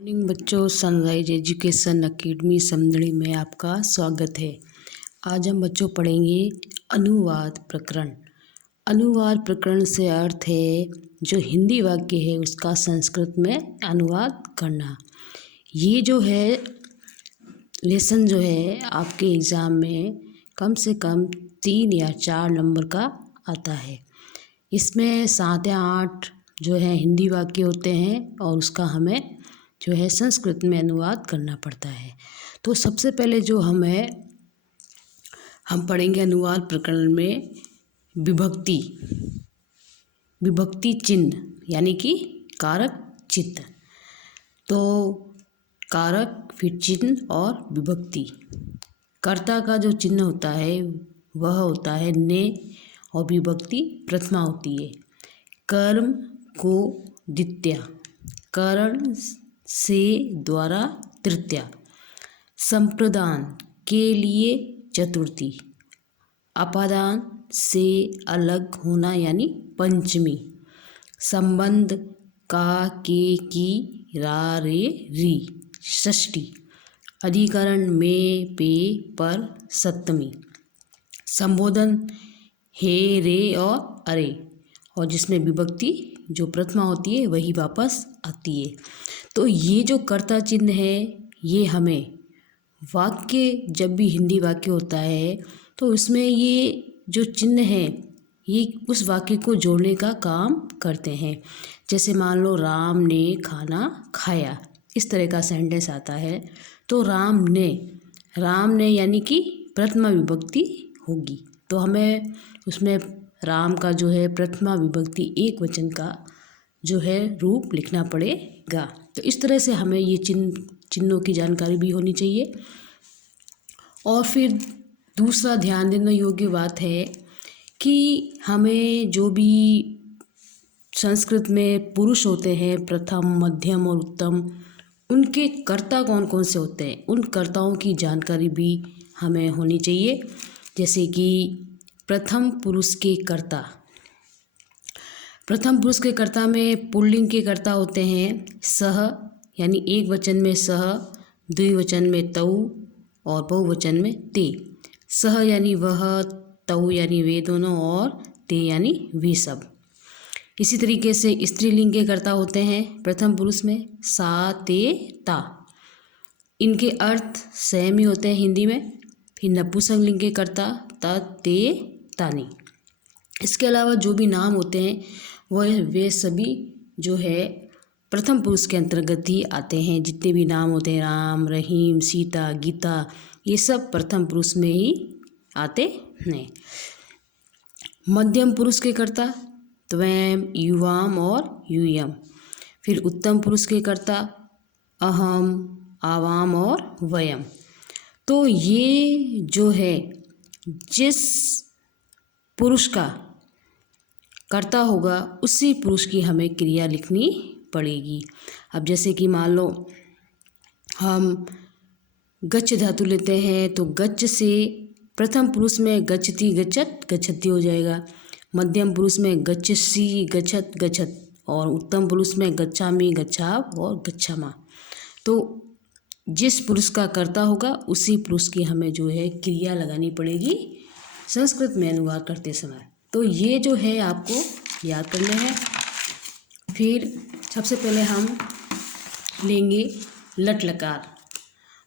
Morning बच्चों, sunrise education academy Samdari में आपका स्वागत है। आज हम बच्चों पढ़ेंगे अनुवाद प्रकरण। अनुवाद प्रकरण से अर्थ है जो हिंदी वाक्य है उसका संस्कृत में अनुवाद करना। ये जो है लेसन जो है आपके एग्ज़ाम में कम से कम 3 या 4 नंबर का आता है। इसमें 7 या 8 जो है हिंदी वाक्य होते हैं और उसका हमें जो है संस्कृत में अनुवाद करना पड़ता है। तो सबसे पहले जो हम पढ़ेंगे अनुवाद प्रकरण में विभक्ति चिन्ह यानी कि कारक चित्त। तो कारक फिर चिन्ह और विभक्ति। कर्ता का जो चिन्ह होता है वह होता है ने और विभक्ति प्रथमा होती है। कर्म को द्वितीया, करण से द्वारा तृतीया, संप्रदान के लिए चतुर्थी, अपादान से अलग होना यानी पंचमी, संबंध का के की रा रे री षष्ठी, अधिकरण में पे पर सप्तमी, संबोधन हे रे और अरे, और जिसमें विभक्ति जो प्रथमा होती है वही वापस आती है। तो ये जो कर्ता चिन्ह है ये हमें वाक्य जब भी हिंदी वाक्य होता है तो उसमें ये जो चिन्ह है ये उस वाक्य को जोड़ने का काम करते हैं। जैसे मान लो राम ने खाना खाया, इस तरह का सेंटेंस आता है तो राम ने यानी कि प्रथमा विभक्ति होगी। तो हमें उसमें राम का जो है प्रथमा विभक्ति एक वचन का जो है रूप लिखना पड़ेगा। तो इस तरह से हमें ये चिन्हों की जानकारी भी होनी चाहिए। और फिर दूसरा ध्यान देने योग्य बात है कि हमें जो भी संस्कृत में पुरुष होते हैं प्रथम, मध्यम और उत्तम, उनके कर्ता कौन कौन से होते हैं उन कर्ताओं की जानकारी भी हमें होनी चाहिए। जैसे कि प्रथम पुरुष के कर्ता में पुल्लिंग के कर्ता होते हैं सह यानी एक वचन में सह, द्विवचन में तौ और बहुवचन में ते। सह यानी वह, तौ यानी वे दोनों और ते यानी वे सब। इसी तरीके से स्त्रीलिंग के कर्ता होते हैं प्रथम पुरुष में सा, ते, ता। इनके अर्थ सेम ही होते हैं हिंदी में। फिर नपुंसकलिंग के कर्ता त, ते, तानी। इसके अलावा जो भी नाम होते हैं वे सभी जो है प्रथम पुरुष के अंतर्गत ही आते हैं। जितने भी नाम होते हैं राम, रहीम, सीता, गीता, ये सब प्रथम पुरुष में ही आते हैं। मध्यम पुरुष के कर्ता त्वम, युवाम और यूयम। फिर उत्तम पुरुष के कर्ता अहम, आवाम और वयम। तो ये जो है जिस पुरुष का कर्ता होगा उसी पुरुष की हमें क्रिया लिखनी पड़ेगी। अब जैसे कि मान लो हम गच्छ धातु लेते हैं तो गच्छ से प्रथम पुरुष में गच्छति, गच्छत, गच्छति हो जाएगा। मध्यम पुरुष में गच्छसि, गच्छत, गच्छत, और उत्तम पुरुष में गच्छामि, गच्छाव और गच्छामा। तो जिस पुरुष का कर्ता होगा उसी पुरुष की हमें जो है क्रिया लगानी पड़ेगी संस्कृत में अनुवाद करते समय। तो ये जो है आपको याद करने हैं। फिर सबसे पहले हम लेंगे लट लकार।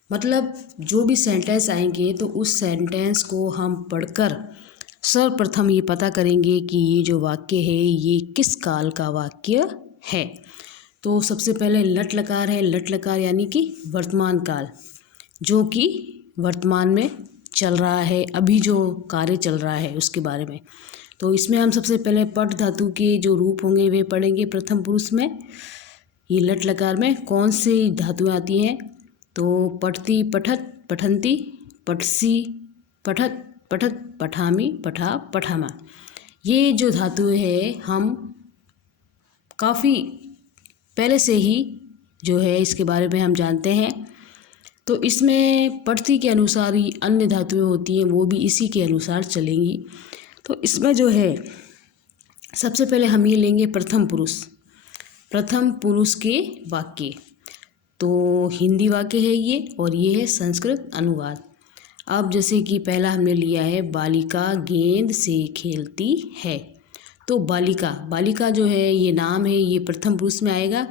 मतलब जो भी सेंटेंस आएंगे तो उस सेंटेंस को हम पढ़कर सर्वप्रथम ये पता करेंगे कि ये जो वाक्य है ये किस काल का वाक्य है। तो सबसे पहले लट लकार है। लट लकार यानी कि वर्तमान काल, जो कि वर्तमान में चल रहा है, अभी जो कार्य चल रहा है उसके बारे में। तो इसमें हम सबसे पहले पठ धातु के जो रूप होंगे वे पढ़ेंगे प्रथम पुरुष में। ये लट लकार में कौन सी धातुएं आती हैं तो पठती, पठत, पठंती, पठसी, पठत, पठत, पठामी, पठा, पठामा। ये जो धातुएं हैं हम काफ़ी पहले से ही जो है इसके बारे में हम जानते हैं। तो इसमें पठती के अनुसार ही अन्य धातुएं होती हैं, वो भी इसी के अनुसार चलेंगी। तो इसमें जो है सबसे पहले हम ये लेंगे प्रथम पुरुष के वाक्य। तो हिंदी वाक्य है ये, और ये है संस्कृत अनुवाद। अब जैसे कि पहला हमने लिया है, बालिका गेंद से खेलती है। तो बालिका, बालिका जो है ये नाम है, ये प्रथम पुरुष में आएगा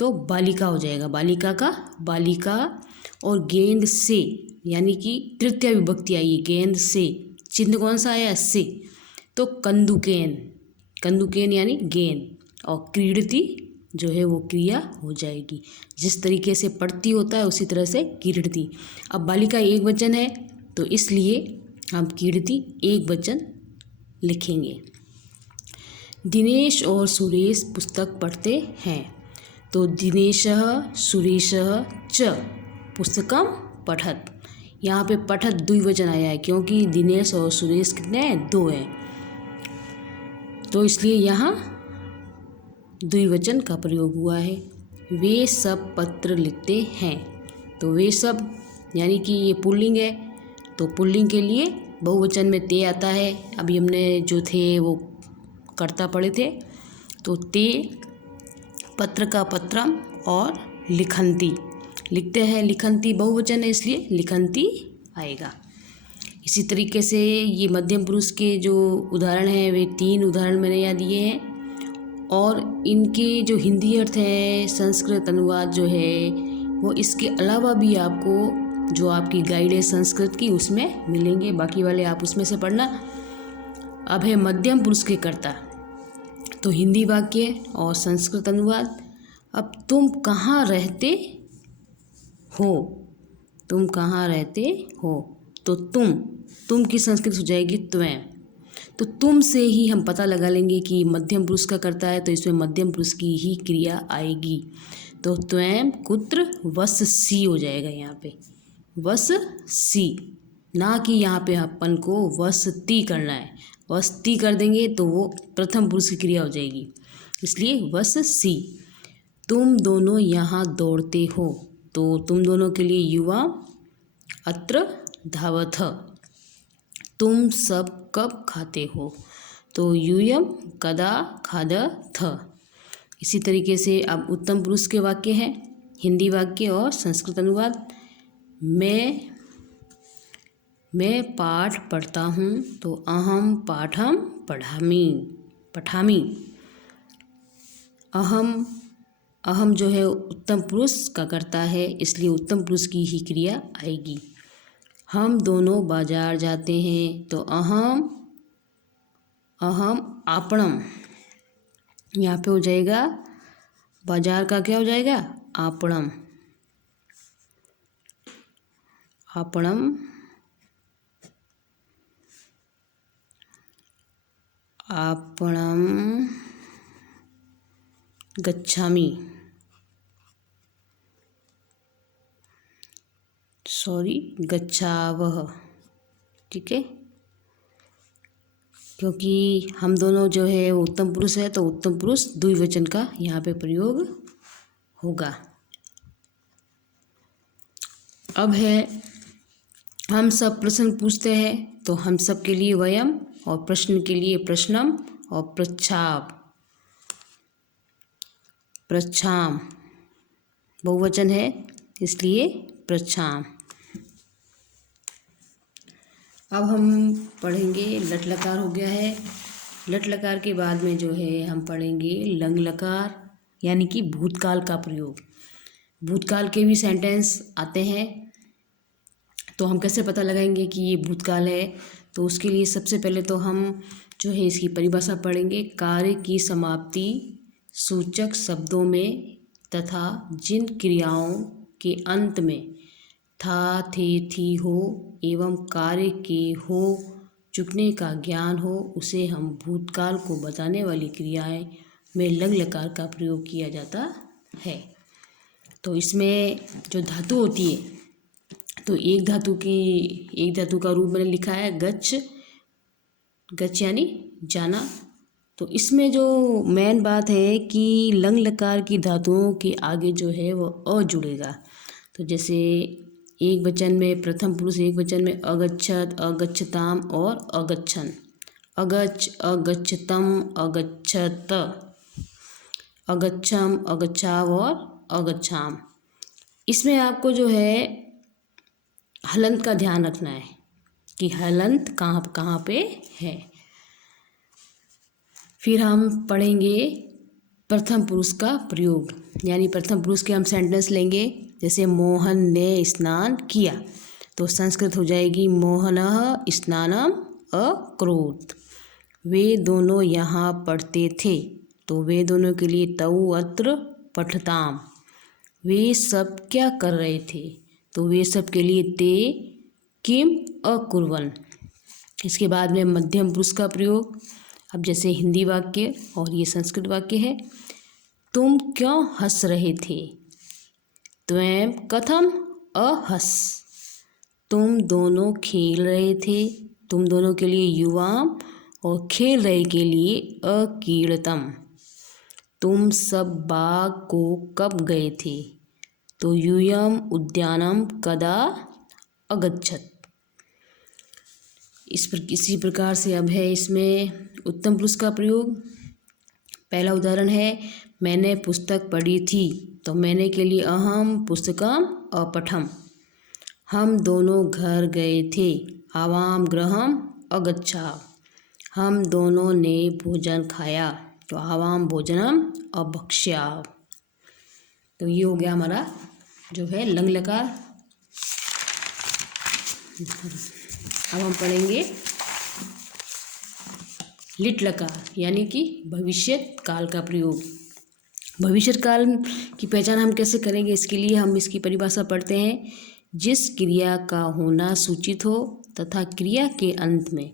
तो बालिका हो जाएगा। बालिका का बालिका, और गेंद से यानी कि तृतीय विभक्ति आई है, गेंद से, चिन्ह कौन सा आया, से, तो कंदुकेन, कंदुकेन यानी गेंद, और क्रीडती जो है वो क्रिया हो जाएगी। जिस तरीके से पढ़ती होता है उसी तरह से क्रीडती। अब बालिका एक वचन है तो इसलिए हम क्रीडती एक वचन लिखेंगे। दिनेश और सुरेश पुस्तक पढ़ते हैं, तो दिनेशः सुरेशः च पुस्तकम पठत। यहाँ पे पठत द्विवचन आया है क्योंकि दिनेश और सुरेश कितने हैं, दो हैं, तो इसलिए यहाँ द्विवचन का प्रयोग हुआ है। वे सब पत्र लिखते हैं, तो वे सब यानी कि ये पुल्लिंग है, तो पुल्लिंग के लिए बहुवचन में ते आता है। अभी हमने जो थे वो कर्ता पढ़े थे, तो ते पत्र का पत्रम और लिखंती, लिखते हैं, लिखंती बहुवचन है इसलिए लिखंती आएगा। इसी तरीके से ये मध्यम पुरुष के जो उदाहरण हैं वे 3 उदाहरण मैंने यहाँ दिए हैं, और इनके जो हिंदी अर्थ है, संस्कृत अनुवाद जो है वो इसके अलावा भी आपको जो आपकी गाइड है संस्कृत की उसमें मिलेंगे, बाकी वाले आप उसमें से पढ़ना। अब है मध्यम पुरुष के कर्ता, तो हिंदी वाक्य और संस्कृत अनुवाद। अब तुम कहाँ रहते हो, तुम कहाँ रहते हो, तो तुम की संस्कृत हो जाएगी त्वं। तो तुम से ही हम पता लगा लेंगे कि मध्यम पुरुष का कर्ता है तो इसमें मध्यम पुरुष की ही क्रिया आएगी, तो त्वं कुत्र वससि हो जाएगा। यहाँ पे वससि, ना कि यहाँ पे अपन को वसती करना है, वसती कर देंगे तो वो प्रथम पुरुष की क्रिया हो जाएगी, इसलिए वससि। तुम दोनों यहाँ दौड़ते हो, तो तुम दोनों के लिए युवा अत्र धावथ। तुम सब कब खाते हो, तो यूयम कदा खादथ। इसी तरीके से अब उत्तम पुरुष के वाक्य हैं, हिंदी वाक्य और संस्कृत अनुवाद। मैं पाठ पढ़ता हूँ, तो अहम पाठम पठामि। अहम जो है उत्तम पुरुष का कर्ता है इसलिए उत्तम पुरुष की ही क्रिया आएगी। हम दोनों बाजार जाते हैं, तो अहम आपणम, यहाँ पे हो जाएगा बाजार का क्या हो जाएगा, आपणम, आपणम आपणम गच्छामि, गच्छावह, ठीक है, क्योंकि हम दोनों जो है वो उत्तम पुरुष है तो उत्तम पुरुष द्विवचन का यहाँ पे प्रयोग होगा। अब है हम सब प्रश्न पूछते हैं, तो हम सब के लिए वयम, और प्रश्न के लिए प्रश्नम, और प्रच्छाम बहुवचन है इसलिए प्रच्छाम। अब हम पढ़ेंगे लट लकार हो गया है, लट लकार के बाद में जो है हम पढ़ेंगे लंग लकार यानी कि भूतकाल का प्रयोग। भूतकाल के भी सेंटेंस आते हैं, तो हम कैसे पता लगाएंगे कि ये भूतकाल है, तो उसके लिए सबसे पहले तो हम जो है इसकी परिभाषा पढ़ेंगे। कार्य की समाप्ति सूचक शब्दों में तथा जिन क्रियाओं के अंत में था, थे, थी हो एवं कार्य के हो चुकने का ज्ञान हो, उसे हम भूतकाल को बताने वाली क्रियाएं में लंग लकार का प्रयोग किया जाता है। तो इसमें जो धातु होती है, तो एक धातु का रूप मैंने लिखा है गच्छ यानी जाना। तो इसमें जो मेन बात है कि लंग लकार की धातुओं के आगे जो है वो अ जुड़ेगा। तो जैसे एक वचन में प्रथम पुरुष एक वचन में अगच्छत, अगच्छताम और अगच्छन, अगच्छ, अगच्छतम, अगच्छत, अगच्छम, अगच्छाव और अगच्छाम। इसमें आपको जो है हलंत का ध्यान रखना है कि हलंत कहाँ कहाँ पे है। फिर हम पढ़ेंगे प्रथम पुरुष का प्रयोग, यानी प्रथम पुरुष के हम सेंटेंस लेंगे। जैसे मोहन ने स्नान किया, तो संस्कृत हो जाएगी मोहनः स्नानम अकरोत्। वे दोनों यहाँ पढ़ते थे, तो वे दोनों के लिए तौ अत्र पठताम। वे सब क्या कर रहे थे, तो वे सब के लिए ते किम अकुर्वन्। इसके बाद में मध्यम पुरुष का प्रयोग। अब जैसे हिंदी वाक्य और ये संस्कृत वाक्य है। तुम क्यों हंस रहे थे, त्वं कथम अहस। तुम दोनों खेल रहे थे, तुम दोनों के लिए युवाम, और खेल रहे के लिए अकीर्णतम। तुम सब बाग को कब गए थे, तो यूयम उद्यानम कदा अगच्छत। इसी प्रकार से अब है इसमें उत्तम पुरुष का प्रयोग। पहला उदाहरण है मैंने पुस्तक पढ़ी थी, तो मैंने के लिए अहम पुस्तकम अपठम। हम दोनों घर गए थे, आवाम गृहम अगच्छाव। हम दोनों ने भोजन खाया, तो आवाम भोजनम अभक्ष्याव। तो ये हो गया हमारा जो है लंग लकार। अब हम पढ़ेंगे लिट लकार, यानी कि भविष्य काल का प्रयोग। भविष्य काल की पहचान हम कैसे करेंगे, इसके लिए हम इसकी परिभाषा पढ़ते हैं। जिस क्रिया का होना सूचित हो तथा क्रिया के अंत में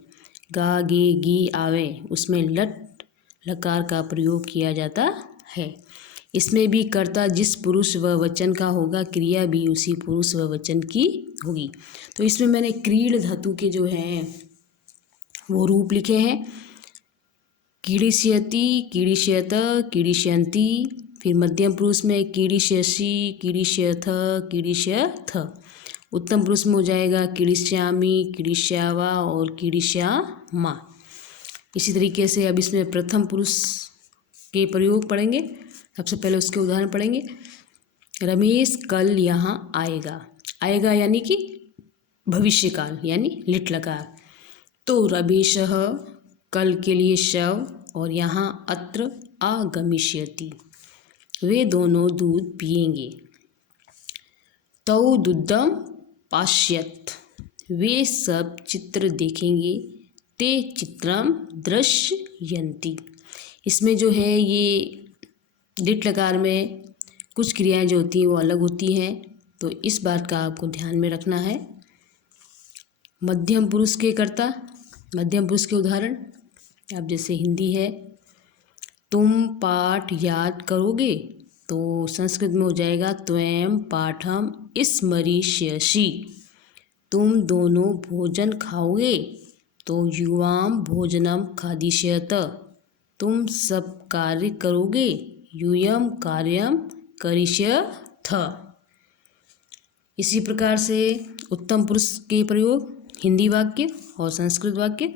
गा गे गी आवे, उसमें लट लकार का प्रयोग किया जाता है। इसमें भी कर्ता जिस पुरुष व वचन का होगा, क्रिया भी उसी पुरुष व वचन की होगी। तो इसमें मैंने क्रीड़ धातु के जो हैं वो रूप लिखे हैं। कीड़िष्यति, कीड़िष्यत, कीड़िष्यन्ति। फिर मध्यम पुरुष में कीड़िष्यसि, कीड़िष्यथ, कीड़िष्यथ। उत्तम पुरुष में हो जाएगा कीड़िष्यामि, कीड़िष्यावा और कीड़िष्यामा। इसी तरीके से अब इसमें प्रथम पुरुष के प्रयोग पढ़ेंगे। सबसे पहले उसके उदाहरण पढ़ेंगे। रमेश कल यहाँ आएगा। आएगा यानी कि भविष्यकाल, यानी लिट लकार। तो रमेशः कल के लिए शव, और यहाँ अत्र आगमिष्यति। वे दोनों दूध पिएंगे। तौ दुग्धम पाश्यत। वे सब चित्र देखेंगे। ते चित्रम दृश्यन्ति। इसमें जो है ये लिट लकार में कुछ क्रियाएं जो होती हैं वो अलग होती हैं, तो इस बात का आपको ध्यान में रखना है। मध्यम पुरुष के कर्ता, मध्यम पुरुष के उदाहरण। अब जैसे हिंदी है तुम पाठ याद करोगे, तो संस्कृत में हो जाएगा त्वं पाठम स्मरिष्यसि। तुम दोनों भोजन खाओगे, तो युवाम भोजनम खादिष्यत। तुम सब कार्य करोगे, यूयम कार्यम करिष्यथ। इसी प्रकार से उत्तम पुरुष के प्रयोग, हिंदी वाक्य और संस्कृत वाक्य।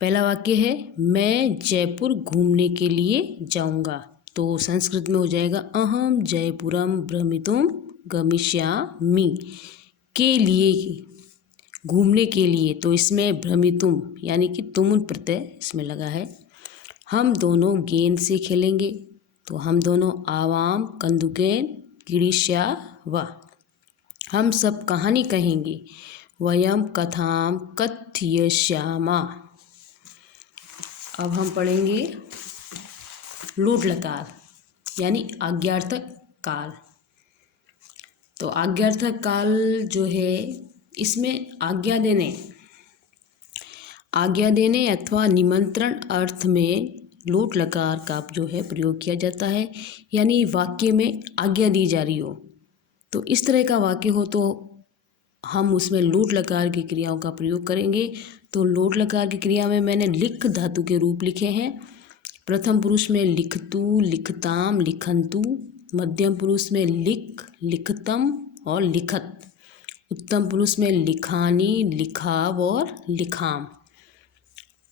पहला वाक्य है मैं जयपुर घूमने के लिए जाऊंगा, तो संस्कृत में हो जाएगा अहम जयपुरम भ्रमितुम गमिष्यामि। के लिए, घूमने के लिए, तो इसमें भ्रमितुम यानी कि तुम प्रत्यय इसमें लगा है। हम दोनों गेंद से खेलेंगे, तो हम दोनों आवाम कंदुकेन क्रीडिष्याव। हम सब कहानी कहेंगे, वयम कथाम कथयिष्यामा। अब हम पढ़ेंगे लूट लकार, यानी आज्ञार्थक काल। तो आज्ञार्थक काल जो है इसमें आज्ञा देने अथवा निमंत्रण अर्थ में लोट लकार का जो है प्रयोग किया जाता है, यानी वाक्य में आज्ञा दी जा रही हो, तो इस तरह का वाक्य हो तो हम उसमें लोट लकार की क्रियाओं का प्रयोग करेंगे। तो लोट लकार की क्रिया में मैंने लिख धातु के रूप लिखे हैं। प्रथम पुरुष में लिखतु, लिखताम, लिखंतु। मध्यम पुरुष में लिख, लिखतम और लिखत। उत्तम पुरुष में लिखानी, लिखाव और लिखाम।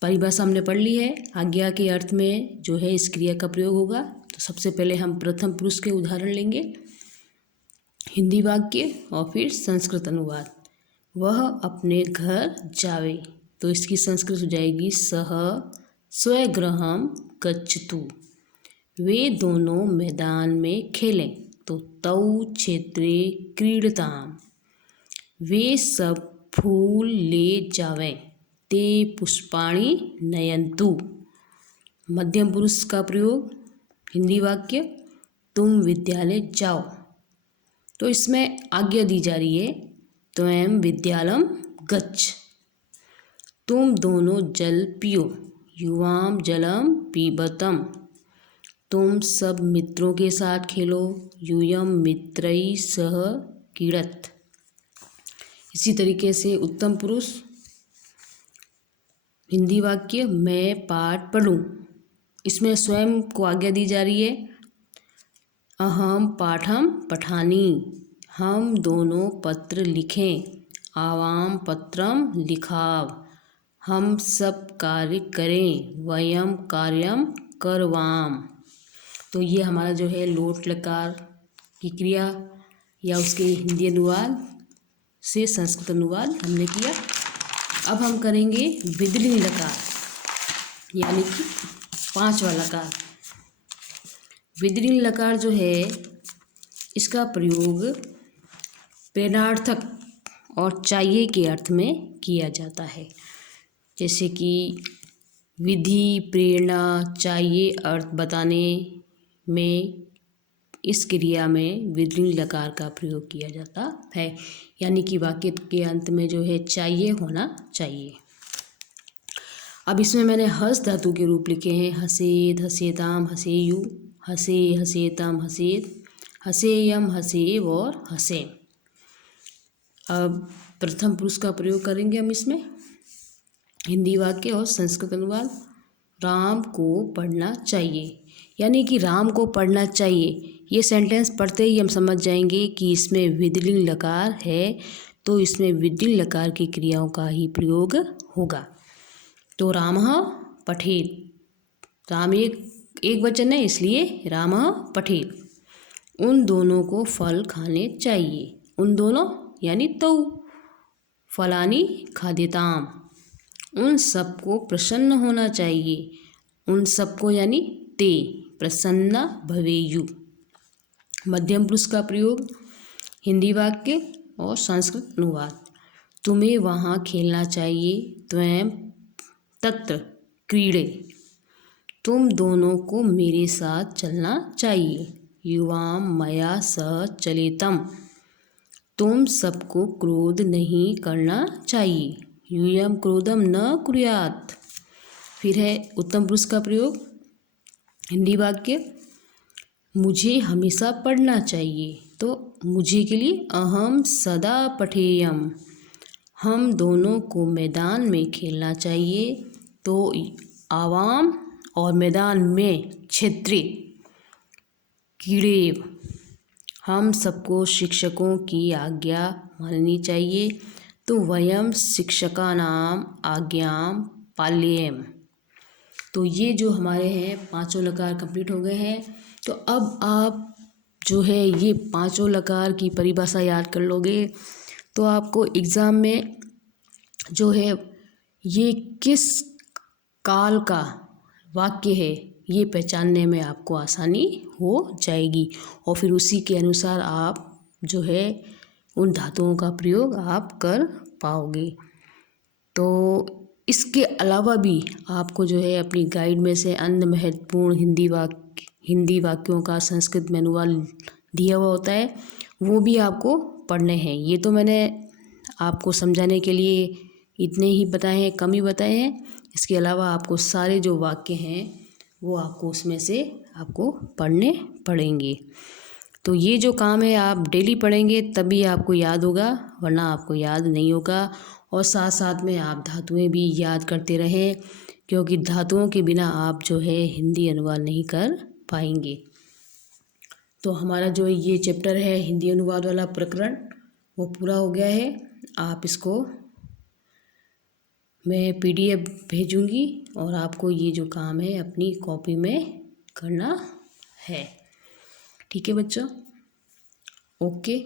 परिभाषा हमने पढ़ ली है। आज्ञा के अर्थ में जो है इस क्रिया का प्रयोग होगा। तो सबसे पहले हम प्रथम पुरुष के उदाहरण लेंगे। हिंदी वाक्य और फिर संस्कृत अनुवाद। वह अपने घर जावे, तो इसकी संस्कृत हो जाएगी सः स्वगृहं गच्छतु। वे दोनों मैदान में खेलें, तो तौ क्षेत्रे क्रीडताम। वे सब फूल ले जावें, ते पुष्पाणि नयन्तु। मध्यम पुरुष का प्रयोग। हिंदी वाक्य तुम विद्यालय जाओ, तो इसमें आज्ञा दी जा रही है त्वं विद्यालयं गच्छ। तुम दोनों जल पियो, युवां जलम पीबतम। तुम सब मित्रों के साथ खेलो, यूयं मित्रैः सह क्रीडत। इसी तरीके से उत्तम पुरुष। हिंदी वाक्य मैं पाठ पढ़ूं, इसमें स्वयं को आज्ञा दी जा रही है अहम पाठम पठानी। हम दोनों पत्र लिखें, आवाम पत्रम लिखाव। हम सब कार्य करें, वयम कार्यम करवाम। तो ये हमारा जो है लोट लकार की क्रिया या उसके हिंदी अनुवाद से संस्कृत अनुवाद हमने किया। अब हम करेंगे विधिलिंग लकार, यानी कि 5वां लकार। विधिलिंग लकार जो है इसका प्रयोग प्रेरणार्थक और चाहिए के अर्थ में किया जाता है। जैसे कि विधि, प्रेरणा, चाहिए अर्थ बताने में इस क्रिया में विधिलिंग लकार का प्रयोग किया जाता है, यानी कि वाक्य के अंत में जो है चाहिए होना चाहिए। अब इसमें मैंने हस धातु के रूप लिखे हैं हसेत, हसेताम, हसेयु, हसे, हसेतम, हसेत, हसेयम, हसेव और हसेम। अब प्रथम पुरुष का प्रयोग करेंगे हम इसमें। हिंदी वाक्य और संस्कृत अनुवाद। राम को पढ़ना चाहिए, यानी कि राम को पढ़ना चाहिए। ये सेंटेंस पढ़ते ही हम समझ जाएंगे कि इसमें विधिलिंग लकार है, तो इसमें विधिलिंग लकार की क्रियाओं का ही प्रयोग होगा। तो रामः पठेत, राम एक वचन है इसलिए रामः पठेत। उन दोनों को फल खाने चाहिए, उन दोनों यानी तौ। फलानि खाद्यताम। उन सबको प्रसन्न होना चाहिए, उन सबको यानी ते प्रसन्न भवेयु। मध्यम पुरुष का प्रयोग। हिंदी वाक्य और संस्कृत अनुवाद। तुम्हें वहाँ खेलना चाहिए, त्वं तत्र क्रीडे। तुम दोनों को मेरे साथ चलना चाहिए, युवां मया सह चलेतम। तुम सबको क्रोध नहीं करना चाहिए, यूयं क्रोधम न कुर्यात्। फिर है उत्तम पुरुष का प्रयोग। हिंदी वाक्य मुझे हमेशा पढ़ना चाहिए, तो मुझे के लिए अहम सदा पठेयम। हम दोनों को मैदान में खेलना चाहिए, तो आवाम और मैदान में क्षेत्रे क्रीडेव। हम सबको शिक्षकों की आज्ञा माननी चाहिए, तो वयम शिक्षकानाम आज्ञां पाल्येम। तो ये जो हमारे हैं 5 लकार कंप्लीट हो गए हैं। तो अब आप जो है ये 5 लकार की परिभाषा याद कर लोगे, तो आपको एग्ज़ाम में जो है ये किस काल का वाक्य है ये पहचानने में आपको आसानी हो जाएगी, और फिर उसी के अनुसार आप जो है उन धातुओं का प्रयोग आप कर पाओगे। तो इसके अलावा भी आपको जो है अपनी गाइड में से अन्य महत्वपूर्ण हिंदी वाक्यों का संस्कृत में अनुवाद दिया हुआ होता है, वो भी आपको पढ़ने हैं। ये तो मैंने आपको समझाने के लिए इतने ही बताए हैं, कम ही बताए हैं। इसके अलावा आपको सारे जो वाक्य हैं वो आपको उसमें से आपको पढ़ने पड़ेंगे। तो ये जो काम है आप डेली पढ़ेंगे तभी आपको याद होगा, वरना आपको याद नहीं होगा। और साथ साथ में आप धातुएं भी याद करते रहें, क्योंकि धातुओं के बिना आप जो है हिंदी अनुवाद नहीं कर पाएंगे। तो हमारा जो ये चैप्टर है हिंदी अनुवाद वाला प्रकरण वो पूरा हो गया है। आप इसको मैं PDF भेजूँगी और आपको ये जो काम है अपनी कॉपी में करना है। ठीक है बच्चों, ओके।